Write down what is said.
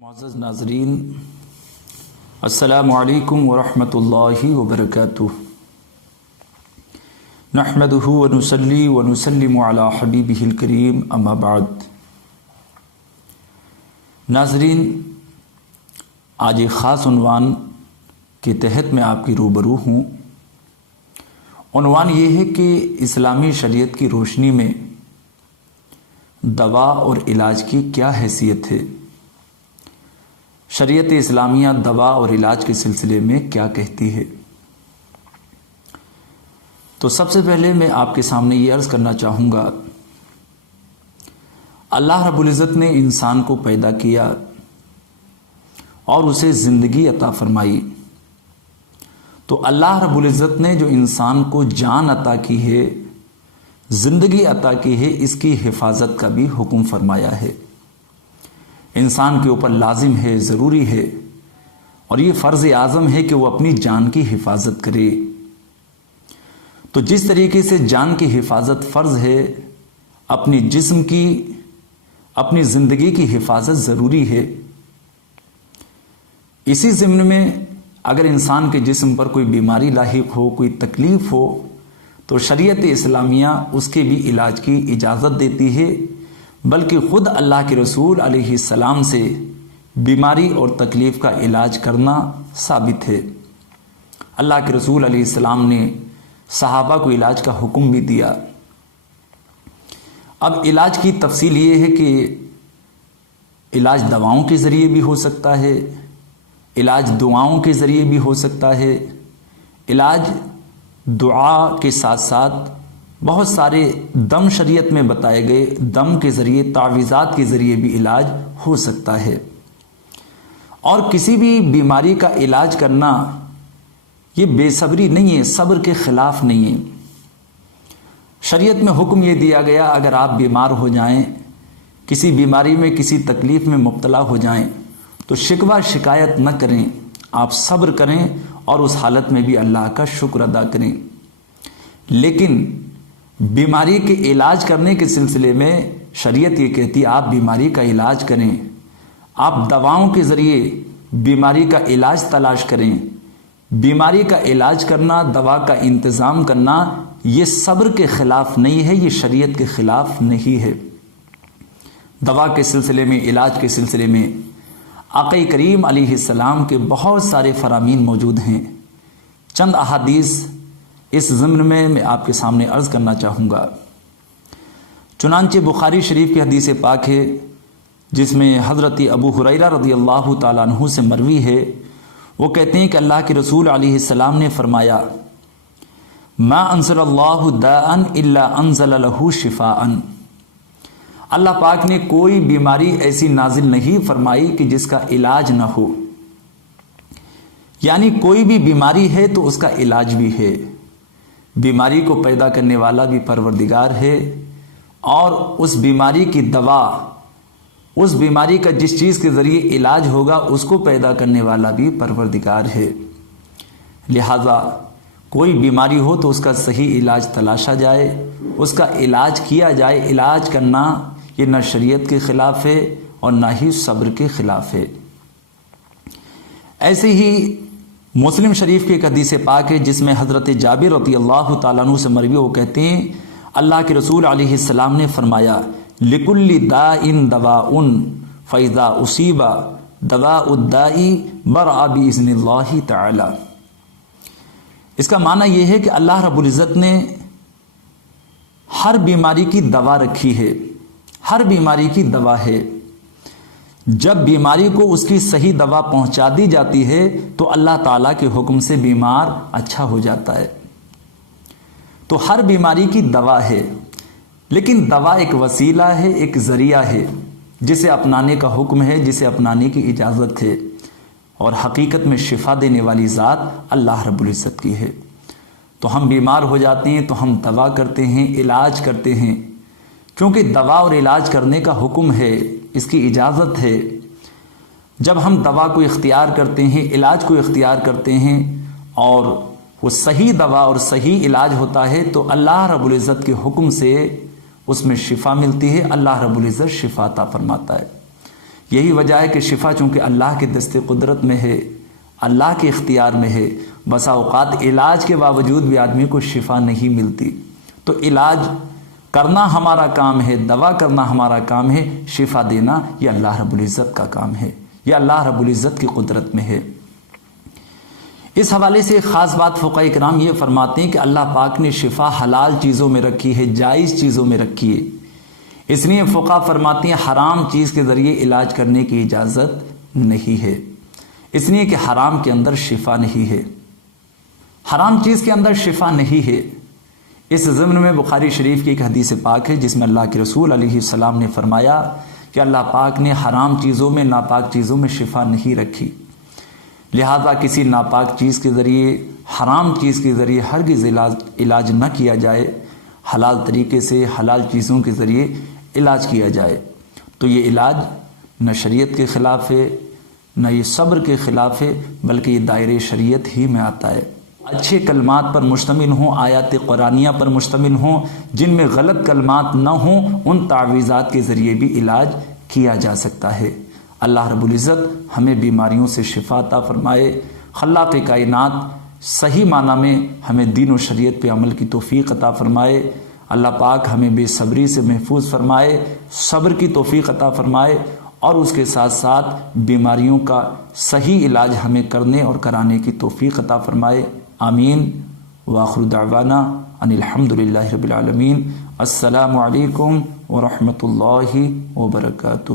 معزز ناظرین، السلام علیکم ورحمۃ اللہ وبرکاتہ۔ نحمدہ ونصلی ونسلم علی حبیبہ الکریم، اما بعد۔ ناظرین، آج ایک خاص عنوان کے تحت میں آپ کی روبرو ہوں۔ عنوان یہ ہے کہ اسلامی شریعت کی روشنی میں دوا اور علاج کی کیا حیثیت ہے، شریعت اسلامیہ دوا اور علاج کے سلسلے میں کیا کہتی ہے۔ تو سب سے پہلے میں آپ کے سامنے یہ عرض کرنا چاہوں گا، اللہ رب العزت نے انسان کو پیدا کیا اور اسے زندگی عطا فرمائی، تو اللہ رب العزت نے جو انسان کو جان عطا کی ہے، زندگی عطا کی ہے، اس کی حفاظت کا بھی حکم فرمایا ہے۔ انسان کے اوپر لازم ہے، ضروری ہے، اور یہ فرض اعظم ہے کہ وہ اپنی جان کی حفاظت کرے۔ تو جس طریقے سے جان کی حفاظت فرض ہے، اپنی جسم کی، اپنی زندگی کی حفاظت ضروری ہے۔ اسی ضمن میں اگر انسان کے جسم پر کوئی بیماری لاحق ہو، کوئی تکلیف ہو، تو شریعت اسلامیہ اس کے بھی علاج کی اجازت دیتی ہے، بلکہ خود اللہ کے رسول علیہ السلام سے بیماری اور تکلیف کا علاج کرنا ثابت ہے۔ اللہ کے رسول علیہ السلام نے صحابہ کو علاج کا حکم بھی دیا۔ اب علاج کی تفصیل یہ ہے کہ علاج دواؤں کے ذریعے بھی ہو سکتا ہے، علاج دعاؤں کے ذریعے بھی ہو سکتا ہے، علاج دعا کے ساتھ ساتھ بہت سارے دم شریعت میں بتائے گئے دم کے ذریعے، تعویذات کے ذریعے بھی علاج ہو سکتا ہے۔ اور کسی بھی بیماری کا علاج کرنا یہ بے صبری نہیں ہے، صبر کے خلاف نہیں ہے۔ شریعت میں حکم یہ دیا گیا، اگر آپ بیمار ہو جائیں، کسی بیماری میں، کسی تکلیف میں مبتلا ہو جائیں، تو شکوہ شکایت نہ کریں، آپ صبر کریں اور اس حالت میں بھی اللہ کا شکر ادا کریں۔ لیکن بیماری کے علاج کرنے کے سلسلے میں شریعت یہ کہتی ہے، آپ بیماری کا علاج کریں، آپ دواؤں کے ذریعے بیماری کا علاج تلاش کریں۔ بیماری کا علاج کرنا، دوا کا انتظام کرنا، یہ صبر کے خلاف نہیں ہے، یہ شریعت کے خلاف نہیں ہے۔ دوا کے سلسلے میں، علاج کے سلسلے میں آقا کریم علیہ السلام کے بہت سارے فرامین موجود ہیں۔ چند احادیث اس ضمن میں آپ کے سامنے عرض کرنا چاہوں گا۔ چنانچہ بخاری شریف کی حدیث پاک ہے، جس میں حضرت ابو ہریرہ رضی اللہ تعالیٰ عنہ سے مروی ہے، وہ کہتے ہیں کہ اللہ کے رسول علیہ السلام نے فرمایا، ما انزل اللہ داء الا انزل له شفاء۔ اللہ پاک نے کوئی بیماری ایسی نازل نہیں فرمائی کہ جس کا علاج نہ ہو، یعنی کوئی بھی بیماری ہے تو اس کا علاج بھی ہے۔ بیماری کو پیدا کرنے والا بھی پروردگار ہے، اور اس بیماری کی دوا، اس بیماری کا جس چیز کے ذریعے علاج ہوگا، اس کو پیدا کرنے والا بھی پروردگار ہے۔ لہذا کوئی بیماری ہو تو اس کا صحیح علاج تلاشا جائے، اس کا علاج کیا جائے۔ علاج کرنا یہ نہ شریعت کے خلاف ہے اور نہ ہی صبر کے خلاف ہے۔ ایسے ہی مسلم شریف کے ایک حدیث پاک ہے، جس میں حضرت جابر رضی اللہ تعالیٰ عنہ سے مروی، وہ کہتے ہیں اللہ کے رسول علیہ السلام نے فرمایا، لِكُلِّ دَاءٍ دَوَاءٌ فَإِذَا أُصِيبَ دَوَاءُ الدَّاءِ بَرَأَ بِإِذْنِ اللَّهِ تَعَالَى۔ اس کا معنی یہ ہے کہ اللہ رب العزت نے ہر بیماری کی دوا رکھی ہے، ہر بیماری کی دوا ہے۔ جب بیماری کو اس کی صحیح دوا پہنچا دی جاتی ہے تو اللہ تعالیٰ کے حکم سے بیمار اچھا ہو جاتا ہے۔ تو ہر بیماری کی دوا ہے، لیکن دوا ایک وسیلہ ہے، ایک ذریعہ ہے، جسے اپنانے کا حکم ہے، جسے اپنانے کی اجازت ہے، اور حقیقت میں شفا دینے والی ذات اللہ رب العزت کی ہے۔ تو ہم بیمار ہو جاتے ہیں تو ہم دوا کرتے ہیں، علاج کرتے ہیں، کیونکہ دوا اور علاج کرنے کا حکم ہے، اس کی اجازت ہے۔ جب ہم دوا کو اختیار کرتے ہیں، علاج کو اختیار کرتے ہیں، اور وہ صحیح دوا اور صحیح علاج ہوتا ہے، تو اللہ رب العزت کے حکم سے اس میں شفا ملتی ہے، اللہ رب العزت شفا عطا فرماتا ہے۔ یہی وجہ ہے کہ شفا چونکہ اللہ کے دست قدرت میں ہے، اللہ کے اختیار میں ہے، بسا اوقات علاج کے باوجود بھی آدمی کو شفا نہیں ملتی، تو علاج کرنا ہمارا کام ہے، دوا کرنا ہمارا کام ہے، شفا دینا یہ اللہ رب العزت کا کام ہے، یہ اللہ رب العزت کی قدرت میں ہے۔ اس حوالے سے ایک خاص بات فقہاء کرام یہ فرماتے ہیں کہ اللہ پاک نے شفا حلال چیزوں میں رکھی ہے، جائز چیزوں میں رکھی ہے، اس لیے فقہاء فرماتے ہیں حرام چیز کے ذریعے علاج کرنے کی اجازت نہیں ہے، اس لیے کہ حرام کے اندر شفا نہیں ہے، حرام چیز کے اندر شفا نہیں ہے۔ اس ضمن میں بخاری شریف کی ایک حدیث پاک ہے جس میں اللہ کے رسول علیہ السلام نے فرمایا کہ اللہ پاک نے حرام چیزوں میں، ناپاک چیزوں میں شفا نہیں رکھی، لہذا کسی ناپاک چیز کے ذریعے، حرام چیز کے ذریعے ہرگز علاج نہ کیا جائے، حلال طریقے سے حلال چیزوں کے ذریعے علاج کیا جائے۔ تو یہ علاج نہ شریعت کے خلاف ہے، نہ یہ صبر کے خلاف ہے، بلکہ یہ دائرے شریعت ہی میں آتا ہے۔ اچھے کلمات پر مشتمل ہوں، آیات قرآنیہ پر مشتمل ہوں، جن میں غلط کلمات نہ ہوں، ان تعویذات کے ذریعے بھی علاج کیا جا سکتا ہے۔ اللہ رب العزت ہمیں بیماریوں سے شفا عطا فرمائے، خلاق کائنات صحیح معنی میں ہمیں دین و شریعت پہ عمل کی توفیق عطا فرمائے، اللہ پاک ہمیں بے صبری سے محفوظ فرمائے، صبر کی توفیق عطا فرمائے، اور اس کے ساتھ ساتھ بیماریوں کا صحیح علاج ہمیں کرنے اور کرانے کی توفیق عطا فرمائے، آمین۔ وآخر دعوانا ان الحمد للہ رب العالمین۔ السلام علیکم ورحمۃ اللہ وبرکاتہ۔